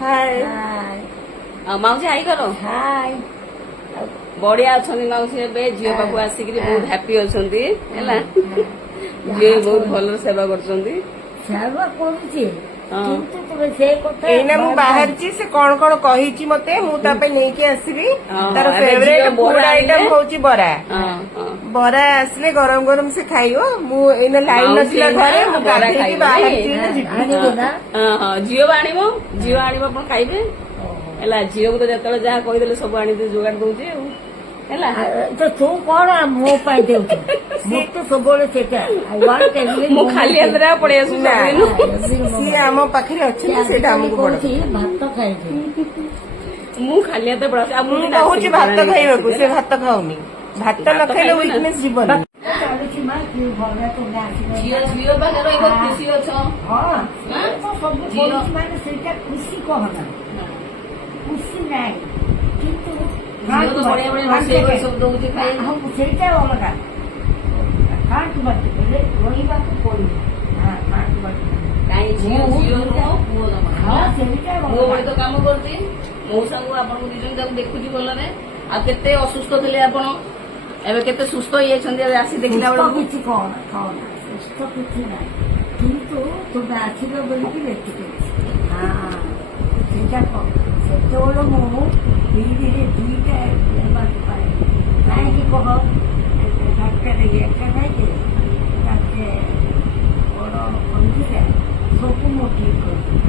ହାଏ ମାଉସୀ ହାଇ କର। ହାଇ ବଢିଆ ଅଛନ୍ତି ମାଉସୀ ଏବେ ଝିଅ ପାଖକୁ ଆସିକିରି ବହୁତ ହାପି ଅଛନ୍ତି ହେଲା। ଝିଅ ବି ବହୁତ ଭଲ ସେବା କରୁଛନ୍ତି। ସେବା କରୁଛି ହଁ। କିନ୍ତୁ ତୁମେ ସେ କଥା ଏଇନା ମୁଁ ବାହାରିଛି ସେ କଣ କଣ କହିଛି ମତେ ମୁଁ ତା ପାଇଁ ନେଇକି ଆସିବି। ତାର ଏବେ ଫେଭରେଟ ଝିଅ ଫୁଡ ବରା ଆଇଟମ ଆଣିଲେ। ହଉଛି ବରା। ବରା ଆସିଲେ ଗରମ ଗରମ ସେ ଖାଇବ। ମୁଁ ଏଇନା ଲାଇନ ମାଉସୀ ନଥିଲା ଏଇନା ଘରେ ମୁଁ ବରା ଗାଧେଇକି ଖାଇବ ବାହାରିଛି ନାଇଁ? ଏଇନା ଯିବି। ଆଣିବୁ ନା ଝିଅ ବା ଆଣିବ ଝିଅ ଆଣିବ ଆପଣ ଖାଇବେ ହେଲା। ଝିଅକୁ ତ ଯେତେବେଳେ ଯାହା କହିଦେଲେ ସବୁ ଆଣିକି ଯୋଗାଡ଼ ଦଉଛି ଆଉ ହେଲା। ତୁ କଣ ମୋ ପାଇଁ ଦେଉଛୁ ମୋତେ ସବୁବେଳେ ସେଇଟା ମୁଁ ଖାଲି ହାତରେ ଆଉ ପଳେଇ ଆସୁଛି ନା। ସବୁଦିନ। ସିଏ ଆମ ପାଖରେ ଅଛନ୍ତି ସେଇଟା ଆମକୁ ବଡ କହୁଛି ଭାତ ଖାଇବି ମୁଁ ଖାଲି ହାତରେ ପଳେଇ ଆସୁଛି। ଆଉ ମୁଁ ଦିନ କହୁଛି ଆସିବି ଭାତ ଜଣେ ଖାଇବାକୁ ଆସିବି ସେ ହେଲା। ଭାତ ଖାଉନି। ଭାତ ନ ଭାତ ଖାଇଲେ ଖାଇବେ ନା? ୱିକନେସ୍ ଯିବନି। ଚାଲୁଛି ମା କି ଭଲ ତୁମେ ଆସିବ ଝିଅ ଝିଅ ପାଖରେ ରହିବ ଖୁସି ଅଛ। ହଁ ତ ସବୁ ଝିଅ। କରୁଛି ମାନେ ସେଇଟା ଖୁସି କହନା ଖୁସି ନାହିଁ କିନ୍ତୁ ଝିଅ ତ ବଢିଆ ବଢିଆ ରୋଷେଇ କରି ସବୁ ଦଉଛି ଖାଇବାକୁ। ହଁ, ସେଇଟା ଅଲଗା କାହାଠୁ ବାକି ହେଲେ ରହିବାକୁ ପଡିବ କାହାଠୁ ବାକି କାହିଁ ଝିଅ ଝିଅ ନୁହଁ ପୁଅ ଜମା ହଁ ସେଇଟା ପୁଅ ଭଳି ତ କାମ କରୁଛି। ମଉସାଙ୍କୁ ଆପଣଙ୍କୁ ଦି ଜଣ ଯାକୁ ଦେଖୁଛି ଭଲରେ। ଆଉ କେତେ ଅସୁସ୍ଥ ଥିଲେ ଆପଣ ଏବେ କେତେ ସୁସ୍ଥ ହେଇଯାଇଛନ୍ତି ଏବେ ଆସି ଦେଖିଲା ସୁସ୍ଥ ବେଳକୁ। କିଛି କହନା ସୁସ୍ଥ କିଛି ନାହିଁ କିନ୍ତୁ ତୁମେ ଆସିବ ବୋଲିକି ଦେଖିଛି ସେଇଟା କହ ସେତେବେଳେ ମୁଁ ଧୀରେ ଦିଟା ନେବାକୁ ପାରେ କାହିଁକି କହ ଡାକ୍ତର ଏକା ନାଇଁ ତାକେ ବଡ଼ କହିଥିଲେ ସବୁ ମୁଁ ଠିକ୍ କରିଛି